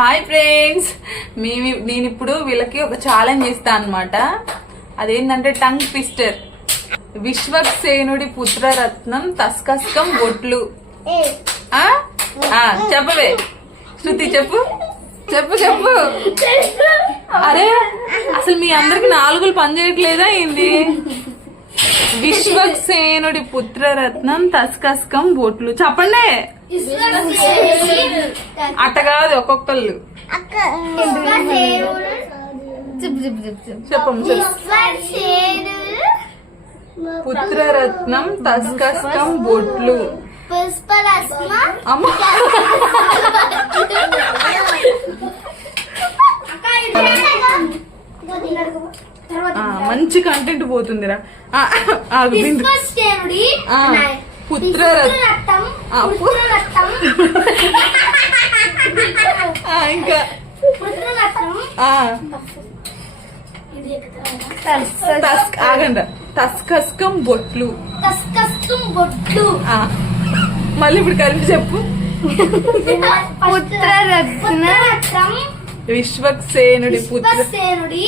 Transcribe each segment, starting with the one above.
Hi friends, నేను ఇప్పుడు వీళ్ళకి ఒక ఛాలెంజ్ ఇస్తా అనమాట. అదేంటంటే టంగ్ ట్విస్టర్. విశ్వక్సేనుడి పుత్రరత్నం తస్కస్కం బొట్లు. చెప్పవే శృతి, చెప్పు చెప్పు చెప్పు. అరే అసలు మీ అందరికి నాలుగులు పనిచేయట్లేదా ఏంది? విశ్వక్సేనుడి పుత్రరత్నం తస్కస్కం బొట్లు. చెప్పండి. అట్ట కాదు, ఒక్కొక్కళ్ళు చెప్పం. పుత్రరత్నం తస్కస్కం బొట్లు. అమ్మ మంచి కంటెంట్ పోతుందిరా. పుత్రరత్నం ఇంకా ఆగండి. తస్కస్కం బొట్లు. మళ్ళీ ఇప్పుడు కలిపి చెప్పు. పుత్రరత్నం విశ్వక్సేనుడి పుత్రసేనుడి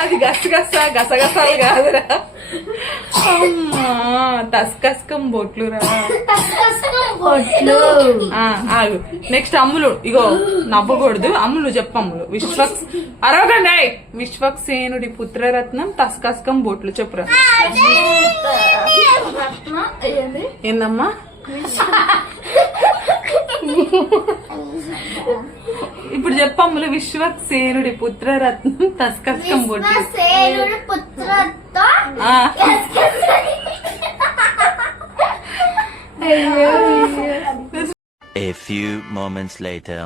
అది గసగసాలు కాదురా. అమ్మా తస్కస్కం బొట్లురా. ఆగు. నెక్స్ట్ అమ్ములు. ఇగో నవ్వకూడదు. అమ్ములు చెప్పు. అమ్ములు అరవకండి. విశ్వక్సేనుడి పుత్రరత్నం తస్కస్కం బొట్లు చెప్పురా. ఏందమ్మా? ఇప్పుడు చెప్పమ్ములు. విశ్వక్సేనుడి పుత్రరత్నం తస్కస్కం బొట్లు. A few moments later.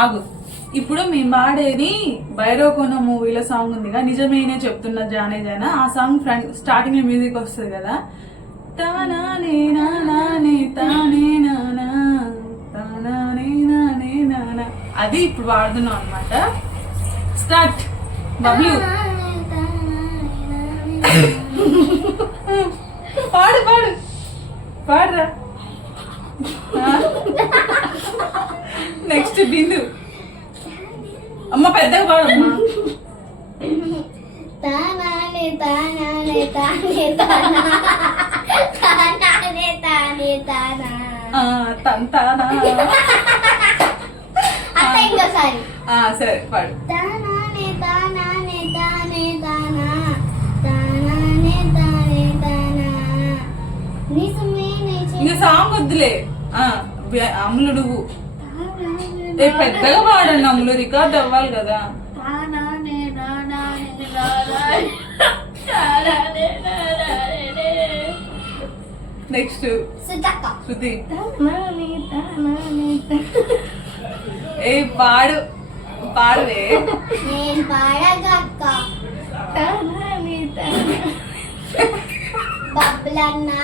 ఆగు. ఇప్పుడు మేము పాడేది భైరవకోన మూవీలో సాంగ్ ఉందిగా, నిజమేనే చెప్తున్నా జానే జానా. ఆ సాంగ్ స్టార్టింగ్ లో మ్యూజిక్ వస్తుంది కదా. తానే నానే తానే నానా తానే నానే నానా, అది ఇప్పుడు వాడుతున్నాం అనమాట. స్టార్ట్. బబ్లు పాడు పాడు పాడరా. నెక్స్ట్ బిందు. అమ్మ పెద్దగా పాడమ్మా. తానానే తానానే తానే తానా తానానే తానే తానా తంతానా. అత్త ఇంకోసారి. సరే పాడు. తానానే తానానే తానే తానా తానానే తానే తానా నిజమేనే ఇంకా సాంగ్ వద్దులే. అమ్ములు నువ్వు పెద్దగా పాడండి. అమ్ములు రికార్డ్ అవ్వాలి కదా. తానానే నానానే నెక్స్ట్ శృతి. ఏ పాడు పాడువే. నేను పాడగక్క బబ్బులన్నా.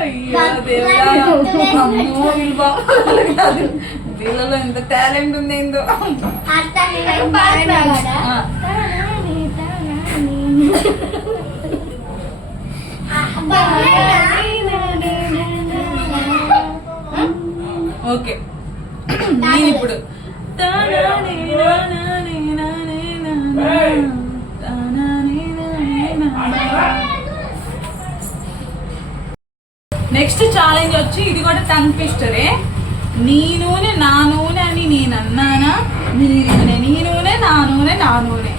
అయ్యో దేవుడా. అమ్మో వీళ్ళలో ఎంత టాలెంట్ ఉంది ఏందో. ఓకే. నేను ఇప్పుడు నెక్స్ట్ ఛాలెంజ్ వచ్చి ఇది కూడా టంగ్ ట్విస్టరే. నీ నూనె నా నూనె అని నేను అన్నానా, నీ నూనె నీ నూనె నా నూనె నా నూనె.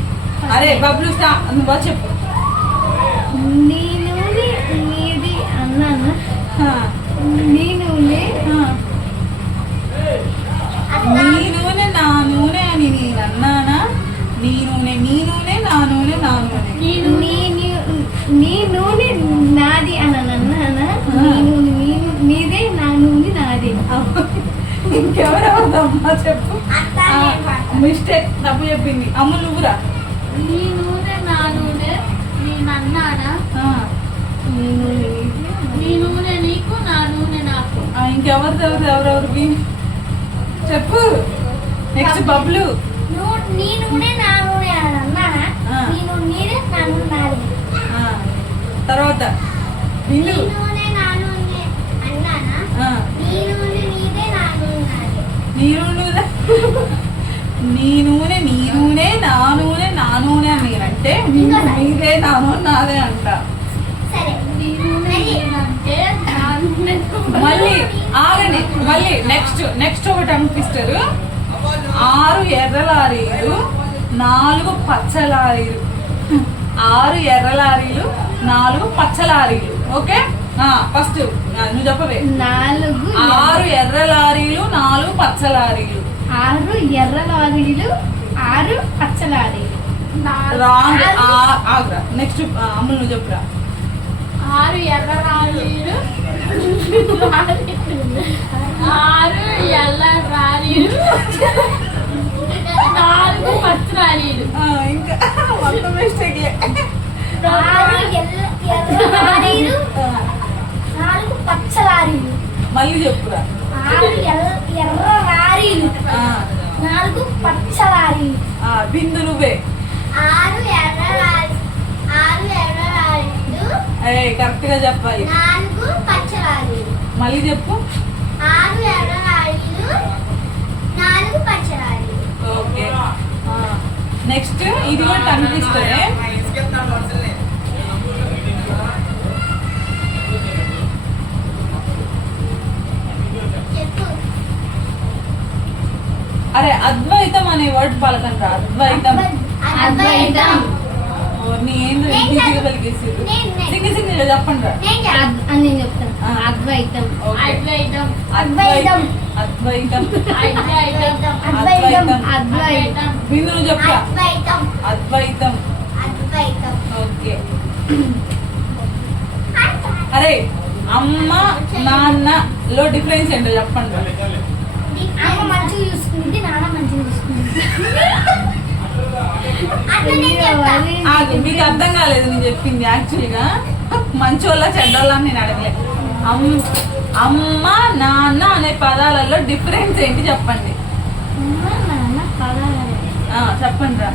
అరే బబ్లు నువ్వా చెప్పు. నీ నూనె నీది అన్నానా, నీ నూనె నీ నూనె నా నూనె అని నేను అన్నానా, నీ నూనె నీ నూనె నా నూనె నా నూనె. నీ నూనె నాది అని అన్నానా, నీదే నా నూనె నాది. ఇంకెవరమ్మా చెప్పు. మిస్టేక్, తప్పు చెప్పింది. అమ్మ నువ్వురా. నీ నూనె నా నూనె నేను అన్నానా, నీ నూనె నీకు నా నూనె నాకు. ఎవరెవరు చెప్పు. నెక్స్ట్ బబ్లు. నీ నూనె నా నూనె అని అన్నానా, నీ నూనె నీదే నా నూనె నాది. తర్వాత బిందు నీ నూనె నా నూనె అన్నానా? ఆ, నీ నూనె నీదే, నా నూనె నాదే. నీ నూనె నీ నూనె నీ నూనె నా నూనె నా నూనె అని నేనంటే నీదే నా నూనె నాదే అంట. సరే, నీ నూనె నేనంటే నా నూనె మళ్ళీ ఆగండి, మళ్ళీ నెక్స్ట్ ఒకటి అనిపిస్తారు. 6 ఎర్ర లారీలు 4 పచ్చ లారీలు. 6 ఎర్ర లారీలు 4 పచ్చ లారీలు. ఓకే, ఫస్ట్ నువ్వు చెప్పవే. 4 6 ఎర్ర లారీలు 4 పచ్చ లారీలు. 6 ఎర్ర లారీలు 6 పచ్చ లారీలు. రాంగ్. ఆగ్రా. నెక్స్ట్ అమ్ములు నువ్వు చెప్పురా. 6 ఎర్ర రాలీలు 6 ఎర్ర రాలీలు 4 పచ్చ రాలీలు. ఇంకా మొత్తం మిస్టేక్లే. 6 ఎర్ర రాలీలు 4 పచ్చ లారీలు. మళ్ళీ చెప్పురా. 6 ఎర్ర రారీలు ఆ, 4 పచ్చ లారీలు. బిందు నువ్వే. 6 ఎర్ర రారీలు కరెక్ట్ గా చెప్పాలి. 4 పచ్చ లారీలు. మళ్ళీ చెప్పు. 6 ఎర్ర రారీలు 4 పచ్చ లారీలు. ఓకే, నెక్స్ట్ ఇది కూడా కనిపిస్తుంది. చెప్పు. అరే అద్వైతం అనే వర్డ్ పలకండి రా. అద్వైతం. అద్వైతం. నీ ఏందో ఈజీగా పలికేసారు. సింగిల్ చెప్పండి రా. నేను చెప్తా. అని నేను చెప్తాను. అద్వైతం. ఓకే. అద్వైతం. అద్వైతం. అద్వైతం. అద్వైతం. అద్వైతం. అద్వైతం. బిందు నువ్వు చెప్పురా. అద్వైతం. అద్వైతం. అద్వైతం. ఓకే. అరే అమ్మ నాన్న లో డిఫరెన్స్ ఏంటో చెప్పండి రా. అమ్మ మంచిగా చూసుకుంది, నాన్న మంచిగా చూసుకుంది. అట్లా నేను చెప్తా. మీకు అర్థం కాలేదు నేను చెప్పింది. యాక్చువల్గా మంచోళ్ళ చెడ్డోళ్ళ అని నేను అడగలే. అమ్మ నాన్న అనే పదాలలో డిఫరెన్స్ ఏంటి చెప్పండి. చెప్పండి రా.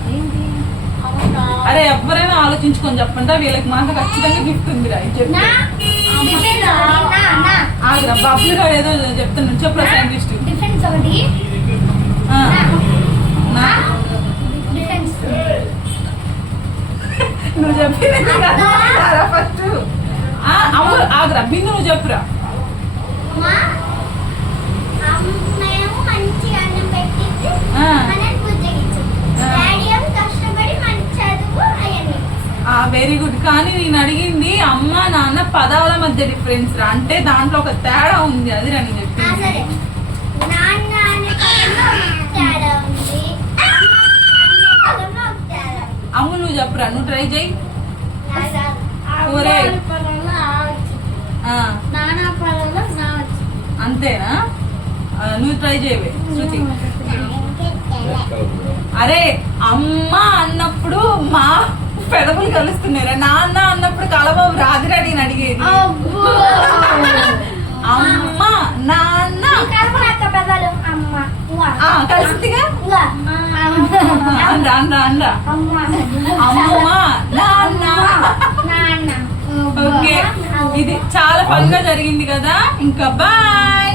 అరే ఎవరైనా ఆలోచించుకొని చెప్పండి రా. వీళ్ళకి మాత్రం ఖచ్చితంగా గిఫ్ట్ ఉంది రా. ఇది చెప్పు. ఆగ్రా బబ్బులు గారు ఏదో చెప్తున్నాను. చెప్పురా సైంటిస్ట్. డిఫరెన్స్ ఒకటి. డిఫరెన్స్ నువ్వు చెప్పింది ఫస్ట్. అమ్ములు ఆగ్రా. బిందు నువ్వు చెప్పురా. మేము మంచిగా అన్నం పెట్టింది, మనల్ని బుజ్జగించింది. డాడీ ఏమో కష్టపడి మంచి చదువు అవన్నీ. Very good. కానీ నేను అడిగింది అమ్మ నాన్న పదాల మధ్య డిఫరెన్స్ రా. అంటే దాంట్లో ఒక తేడా ఉంది. అది రా నేను చెప్పింది. సరే, నాన్న అనే పదంలో ఒక తేడా ఉంది, అమ్మ అనే పదంలో ఒక తేడా ఉంది. అమ్ము నువ్వు చెప్పురా. నువ్వు ట్రై చేయి. ఒరే. నానా పదంలో నా వచ్చింది. అంతేనా? నువ్వు ట్రై చేయవే శృతి. అరే అమ్మ అన్నప్పుడు మా పెదవులు కలుస్తున్నారా. నాన్న అన్నప్పుడు కలబాబు రాజురాడి అని అడిగేది. అమ్మ నాన్న కలిసిందిగా. అండ్రా అండ్రా అండ్రా. అమ్మ నాన్న. ఓకే, ఇది చాలా ఫన్ గా జరిగింది కదా. ఇంకా బాయ్.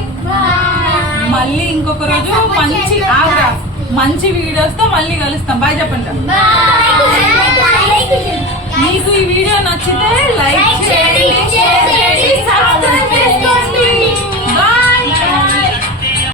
మళ్ళీ ఇంకొక రోజు మంచి వీడియోస్ తో మళ్ళీ కలుస్తాం. బాయ్ చెప్పండి. మీకు ఈ వీడియో నచ్చితే లైక్ చేయండి.